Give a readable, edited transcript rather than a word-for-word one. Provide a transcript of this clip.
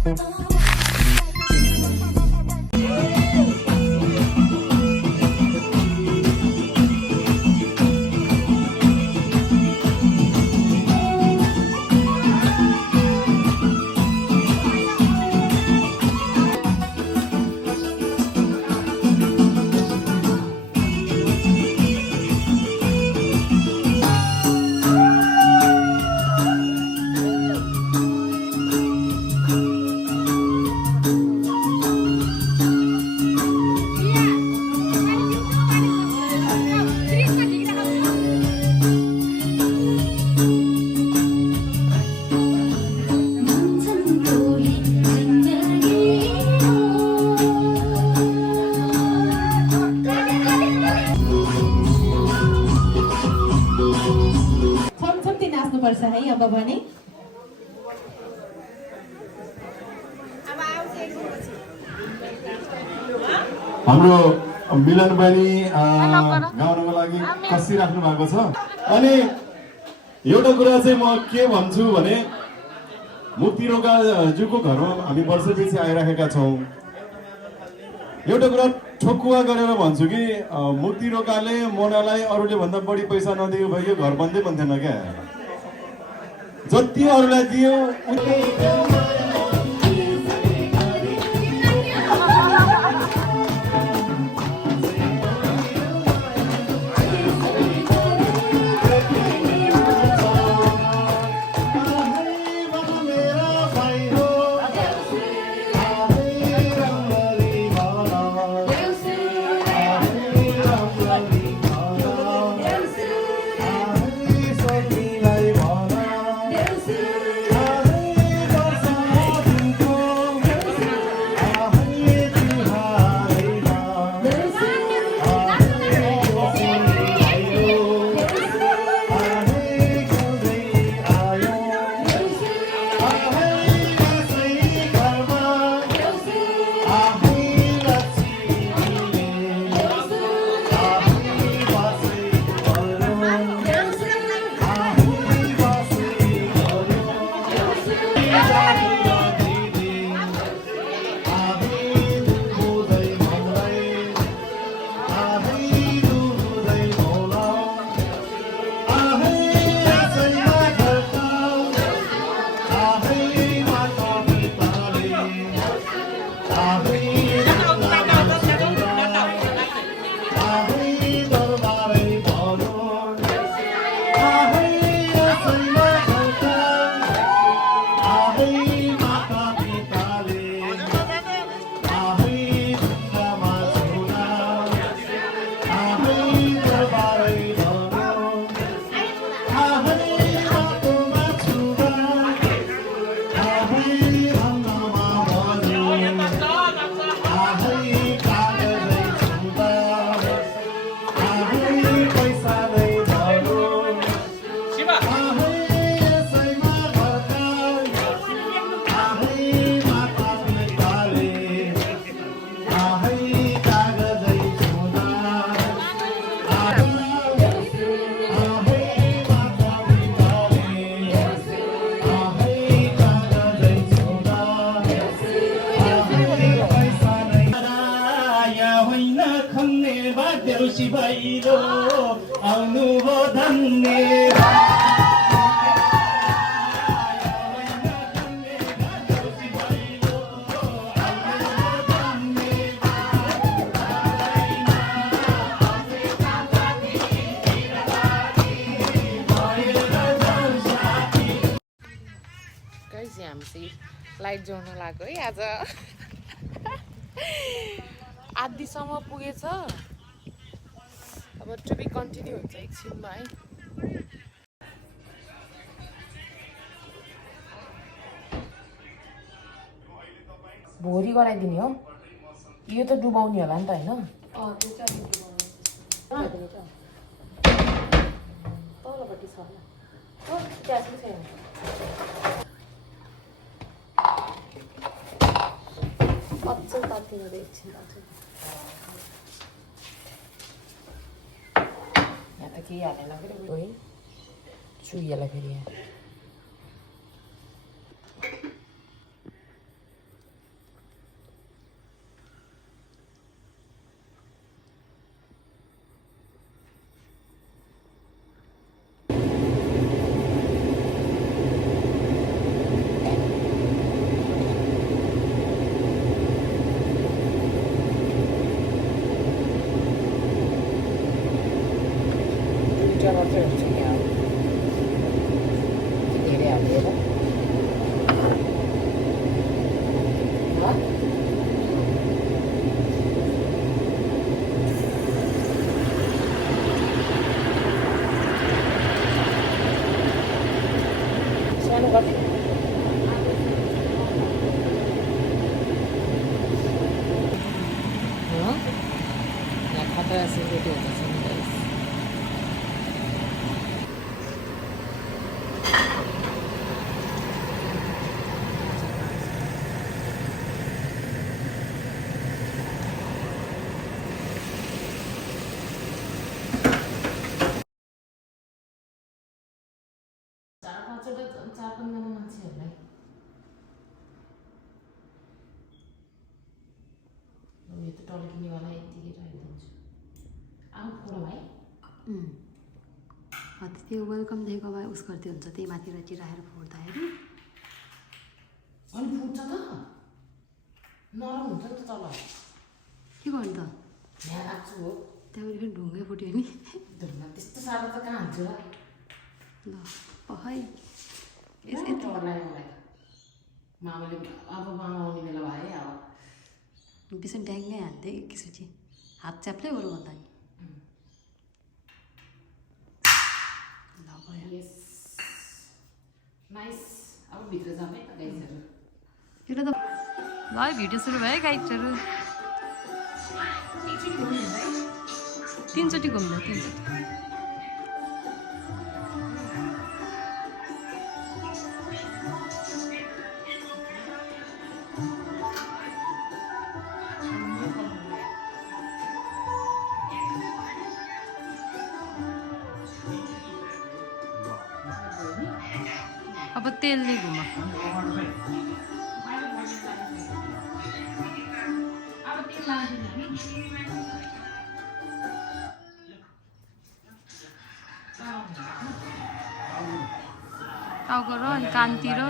हाम्रो मिलन बहिनी गाउनको लागि कसिराख्नु भएको छ। अनि एउटा कुरा चाहिँ म के भन्छु भने मुक्ति रोकाजुको घरमा हामी वर्षपछि आइराखेका छौँ। एउटा कुरा ठोकुवा गरेर भन्छु कि मुक्ति रोकाले मोनालाई अरूले भन्दा बढी पैसा नदियो भयो घर बन्दै बन्थेन क्या। जति अरूलाई दियो लाइट जोड्न लाग्यो है आज आधीसम्म पुगेछ। अब टु बी कन्टिन्यू हुन्छ एकछिनमा है। भोरी गराइदिने हो यो त डुबाउने होला नि त होइन? तलपट्टि छ होला त्यहाँ पनि छैन। अचल तात्तिनु एकछिन यहाँ त केही हालेन फेरि है चुइएला फेरि यहाँ। सेलरोटी हुँदैछ नि guys। चार पाँचजना मान्छेहरूलाई यो त टल्किनेवाला यत्तिकै राखिदिन्छु। आउट करो भाइ। त्यो वेलकम दिएको भए उस गर्थ्यो हुन्छ त्यही माथि रची राखेर फोड्दाखेरि अनि फुट्छ त नरम हुन्छ नि त तल। के गर्नु त यहाँ राख्छु हो त्यहाँबाट फेरि ढुङ्गै फुट्यो नि धुम्म त्यस्तो साह्रो त कहाँ हुन्छ र। ल पखै यस्तो डर लाग्यो मलाई। मामाले अब मामा आउने बेला भयो अब बेसन ड्याङ्गै हान्थ्यो एकैचोटि हात च्याप्लै गरौँ भन्दा नि ल भयो। यस नाइस। अब भित्र जाऊँ है त गाइजहरू। एउटा त ल भिडियो सुरु भयो गाइडहरू तिनचोटि घुम्दा तिनचोटि अब तेलले घुमा टाउको र अनि कानतिर